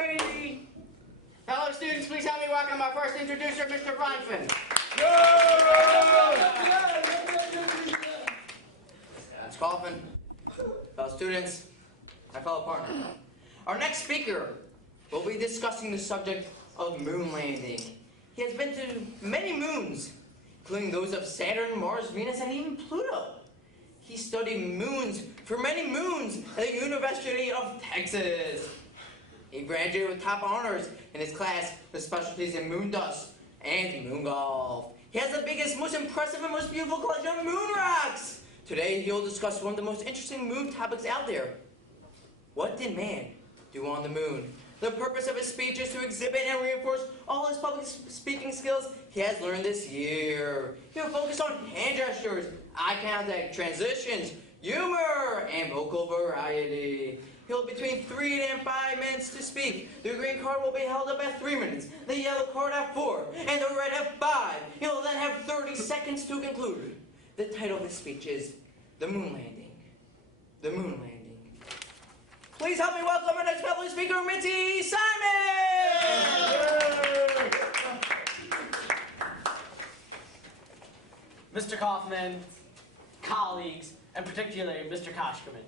crazy. Fellow students, please help me welcome our first introducer, Mr. Reinfen. Ms. Kaufman, fellow students, my fellow partner. Our next speaker will be discussing the subject of moon landing. He has been to many moons, including those of Saturn, Mars, Venus, and even Pluto. He studied moons for many moons at the University of Texas. He graduated with top honors in his class with specialties in moon dust and moon golf. He has the biggest, most impressive, and most beautiful collection of moon rocks. Today, he'll discuss one of the most interesting moon topics out there. What did man do on the moon? The purpose of his speech is to exhibit and reinforce all his public speaking skills he has learned this year. He'll focus on hand gestures, eye contact, transitions, humor, and vocal variety. He'll have between 3 and 5 minutes to speak. The green card will be held up at 3 minutes, the yellow card at 4, and the red at 5. He'll then have 30 seconds to conclude. The title of his speech is The Moon Landing. The Moon Landing. Please help me welcome our next public speaker, Yitzy Simon! Mr. Kaufman, colleagues, and particularly Mr. Koshkerman.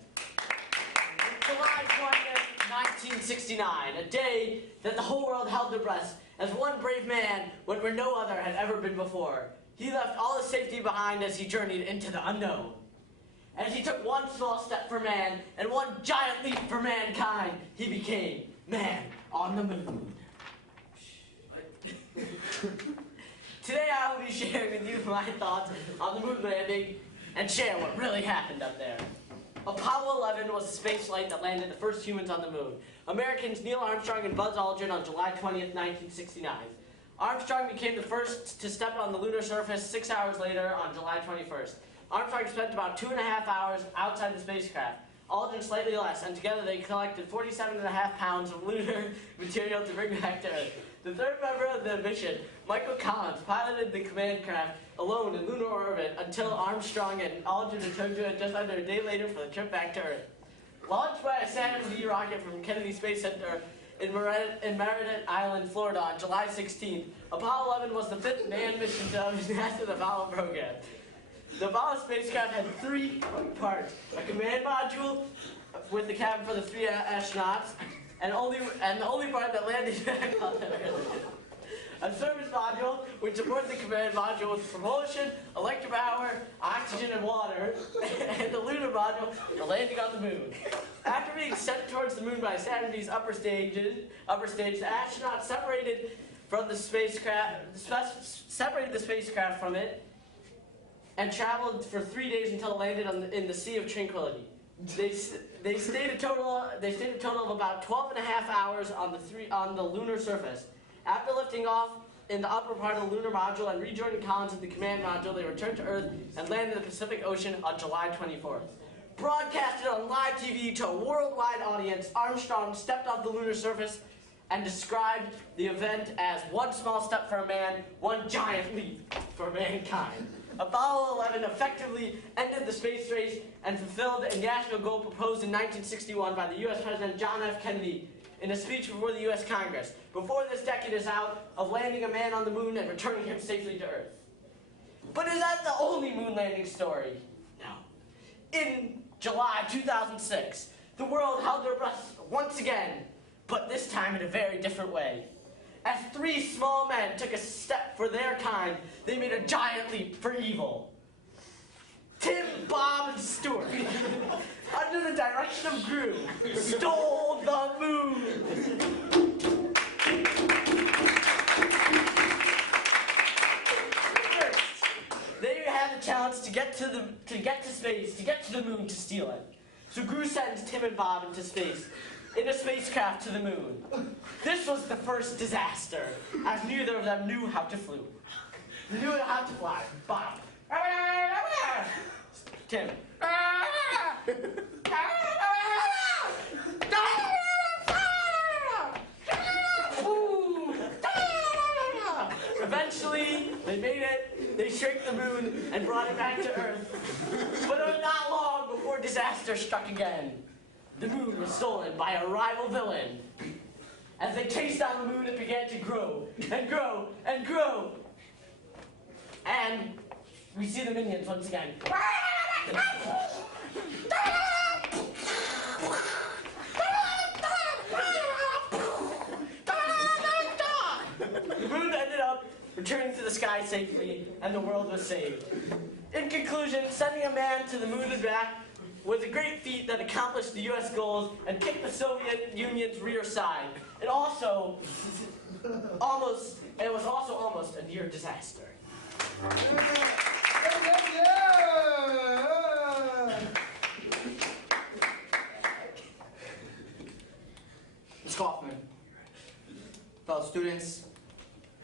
July 20th, 1969, a day that the whole world held their breath as one brave man went where no other had ever been before. He left all his safety behind as he journeyed into the unknown. As he took one small step for man and one giant leap for mankind, he became man on the moon. Today I will be sharing with you my thoughts on the moon landing and share what really happened up there. Apollo 11 was a space flight that landed the first humans on the moon. Americans Neil Armstrong and Buzz Aldrin on July 20th, 1969. Armstrong became the first to step on the lunar surface 6 hours later on July 21st. Armstrong spent about 2.5 hours outside the spacecraft, Aldrin slightly less, and together they collected 47.5 pounds of lunar material to bring back to Earth. The third member of the mission, Michael Collins, piloted the command craft alone in lunar orbit until Armstrong and Aldrin returned to it just under a day later for the trip back to Earth. Launched by a Saturn V rocket from Kennedy Space Center in Merritt Island, Florida on July 16th, Apollo 11 was the 5th manned mission to NASA's Apollo program. The Apollo spacecraft had 3 parts: a command module with the cabin for the 3 astronauts, and the only part that landed back on the Earth. A service module, which supports the command module with propulsion, electric power, oxygen, and water, and the lunar module for landing on the moon. After being sent towards the moon by Saturn V's upper stage, the astronauts separated the spacecraft from it, and traveled for 3 days until it landed in the Sea of Tranquility. They stayed a total of about 12.5 hours on the lunar surface. After lifting off in the upper part of the lunar module and rejoining Collins in the command module, they returned to Earth and landed in the Pacific Ocean on July 24th. Broadcasted on live TV to a worldwide audience, Armstrong stepped off the lunar surface and described the event as one small step for a man, one giant leap for mankind. Apollo 11 effectively ended the space race and fulfilled a national goal proposed in 1961 by the U.S. President John F. Kennedy in a speech before the U.S. Congress, before this decade is out, of landing a man on the moon and returning him safely to Earth. But is that the only moon landing story? No. In July 2006, the world held their breath once again, but this time in a very different way. As 3 small men took a step for their kind, they made a giant leap for evil. Tim, Bob, and Stuart, under the direction of Gru, stole the moon. First, they had the challenge to get to space, to get to the moon to steal it. So Gru sends Tim and Bob into space, in a spacecraft to the moon. This was the first disaster, as neither of them knew how to fly. Bob. Tim. Eventually, they made it, they shrank the moon, and brought it back to Earth. But it was not long before disaster struck again. The moon was stolen by a rival villain. As As they chased down the moon, it began to grow and grow and grow. And we see the minions once again. The moon ended up returning to the sky safely, and the world was saved. In conclusion, sending a man to the moon and back was a great feat that accomplished the U.S. goals and kicked the Soviet Union's rear side. It was also almost a near disaster. Ms. Kaufman, fellow students,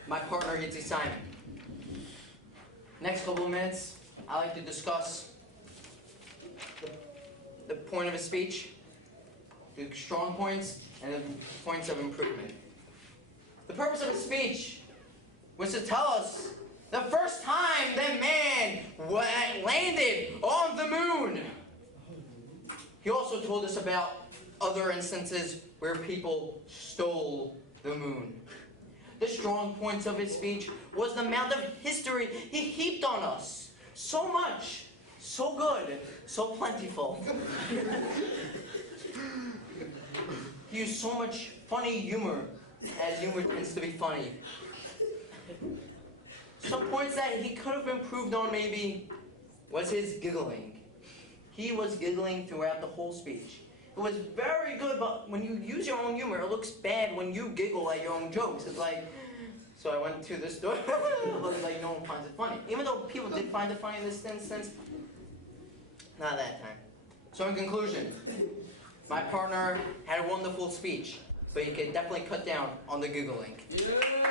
my partner Yitzy Simon. Next couple of minutes, I'd like to discuss the point of a speech, the strong points, and the points of improvement. The purpose of a speech was to tell us the first time that man landed on the moon. He also told us about other instances where people stole the moon. The strong points of his speech was the amount of history he heaped on us. So much, so good, so plentiful. He used so much funny humor, as humor tends to be funny. Some points that he could have improved on maybe was his giggling. He was giggling throughout the whole speech. It was very good, but when you use your own humor, it looks bad when you giggle at your own jokes. It's like, so I went to the store, it looks like no one finds it funny. Even though people did find it funny in this instance, not that time. So in conclusion, my partner had a wonderful speech, but you can definitely cut down on the giggling. Yeah.